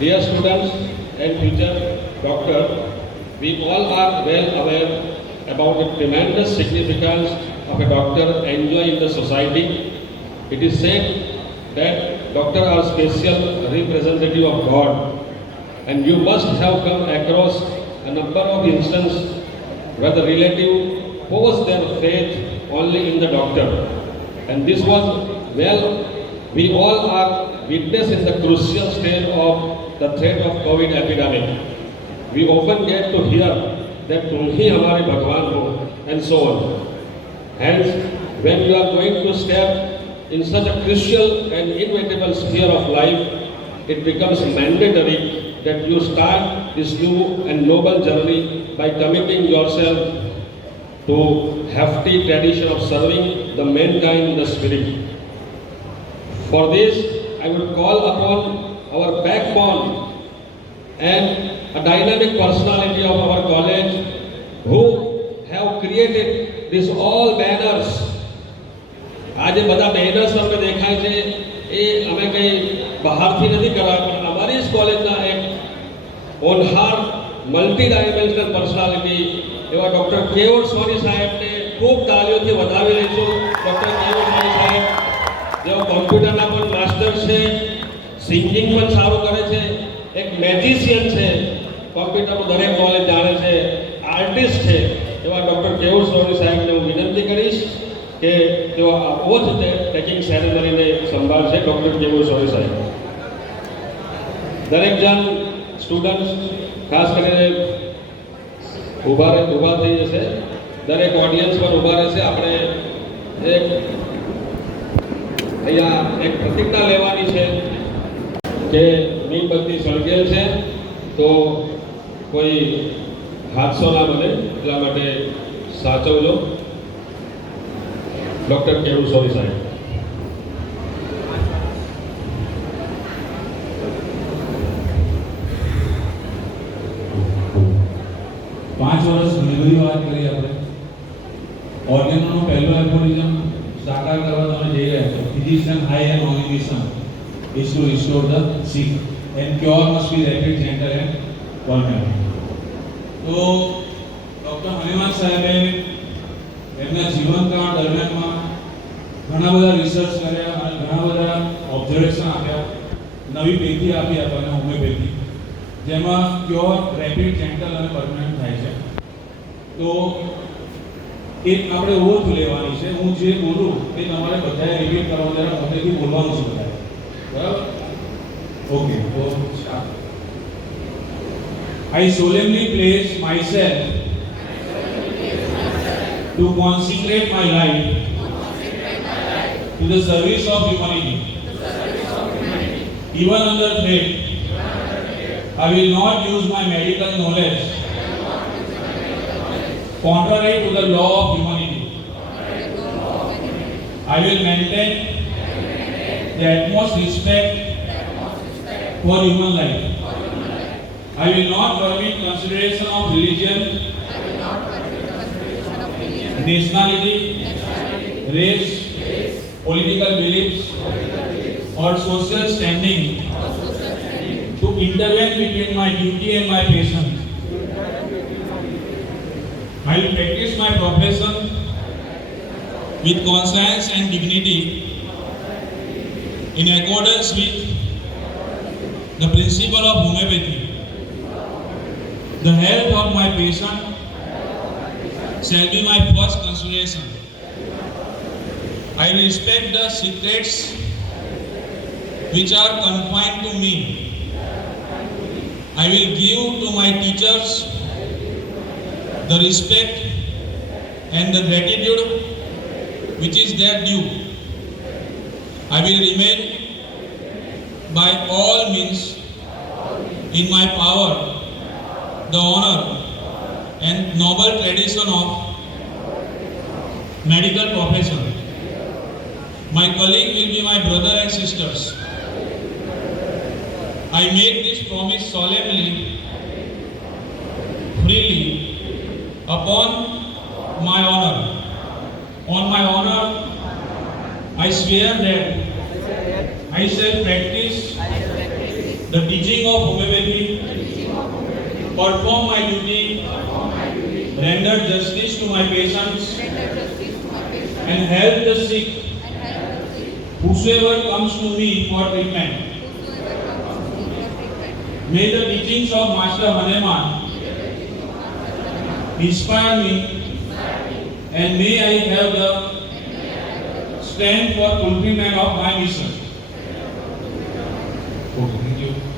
Dear students and future doctor, we all are well aware about the tremendous significance of a doctor enjoy in the society. It is said that doctors are special representative of God, and you must have come across a number of instances where the relative posed their faith only in the doctor. And this was, well, we all are witness in the crucial stage of the threat of COVID epidemic. We often get to hear that तुम ही हमारे भगवान हो and so on. Hence, when you are going to step in such a crucial and inevitable sphere of life, it becomes mandatory that you start this new and noble journey by committing yourself to hefty tradition of serving the mankind in the spirit. For this, I would call upon our backbone and a dynamic personality of our college who have created these all banners. આજે બધા બેનર્સ અમને દેખાય છે એ અમે કંઈ બહારથી નથી કરાવ્યા, પણ અમારી જ કોલેજના એક ઓનહાર મલ્ટી ડાયમેન્શનલ પર્સનાલિટી એવા ડૉક્ટર કેવળ સોની સાહેબને ખૂબ તાળીઓથી વધાવી લઈશું. ડૉક્ટર કેવળ સોની સાહેબ જેઓ કોમ્પ્યુટરના પણ માસ્ટર છે, સિંગિંગ પણ સારું કરે છે, એક મેજિશિયન છે, કોમ્પ્યુટરનું દરેક નોલેજ જાણે છે, આર્ટિસ્ટ છે, એવા ડૉક્ટર કેવળ સોની સાહેબને હું વિનંતી કરીશ કે તેઓ આ ઓથ ટેકિંગ સેરેમનીને સંભાળશે. ડૉક્ટર કેવળ સોની સાહેબ. દરેક જણ સ્ટુડન્ટ્સ ખાસ કરીને ઊભા થઈ જશે. દરેક ઓડિયન્સ પર ઊભા રહેશે. આપણે એક અહીંયા એક પ્રતિજ્ઞા લેવાની છે કે મીણબત્તી સળગેલ છે તો કોઈ હાદસો ના બને, એટલા માટે સાચવજો. ડૉક્ટર કેવળ સોની સાહેબ. પાંચ વર્ષ ઘણી બધી વાત કરી આપણે. ઓર્ગેનોનો પહેલો એફોરિઝમ સાકાર કરવા તમે જઈ રહ્યા છો. Physician high and nomination is to restore the sick and cure must be rapid, gentle and vulnerable. તો ડૉક્ટર હનુમાન સાહેબે એમના જીવનકાળ દરમિયાનમાં ઘણા બધા રિસર્ચ કર્યા અને ઘણા બધા ઓબ્ઝર્વેશન આપ્યા, નવી પેથી આપી આપણને હોમિયોપેથી, જેમાં ક્યોર રેપિડ, જેન્ટલ અને પરમનન્ટ થાય છે. તો એક આપણે ઓથ લેવાની છે. હું જે બોલું તે તમારે બધાએ રિપીટ કરવાનું, જરા પોતેથી બોલવાનું છે બધાએ, બરાબર? ઓકે, તો start. I solemnly pledge myself to consecrate my life to the service of humanity. Even under threat, I will not use my medical knowledge contrary to the law of humanity. I will maintain the utmost respect for human life. I will not permit consideration of religion, nationality, race, political beliefs, or social standing to intervene between my duty and my patient. I will practice my profession with conscience and dignity in accordance with the principle of homeopathy. The health of my patient shall be my first consideration. I will respect the secrets which are confined to me. I will give to my teachers the respect and the gratitude which is their due. I will remain by all means in my power the honor and noble tradition of medical profession. My colleague will be my brother and sisters. I make this promise solemnly, freely, upon my honor. On my honor, I swear that I shall practice the teaching of homeopathy, perform my duty, render justice to my patients, and help the sick whosoever comes to me for treatment. May the teachings of Master Hanuman inspire me, and may I have the strength for fulfillment of my mission. Okay, thank you.